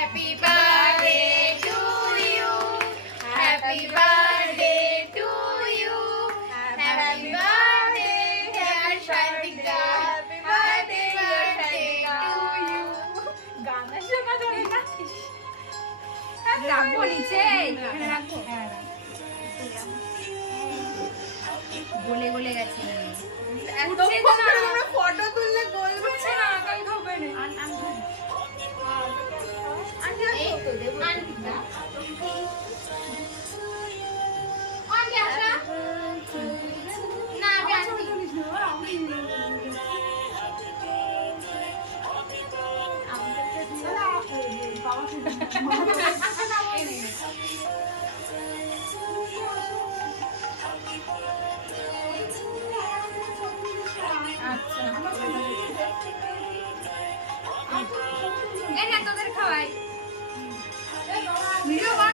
Happy birthday to you. Happy birthday to you. Happy birthday, dear Sharmika. Happy birthday to you. গানা শোনা যাবে না। রাখবো নিচে। রাখবো। গলে গলে গেছে। ফটো তুললে গলবে না কাল খাবে না। এই তো দেব আনবিতা। আনবি আসা। না আমি আনবি। বাবা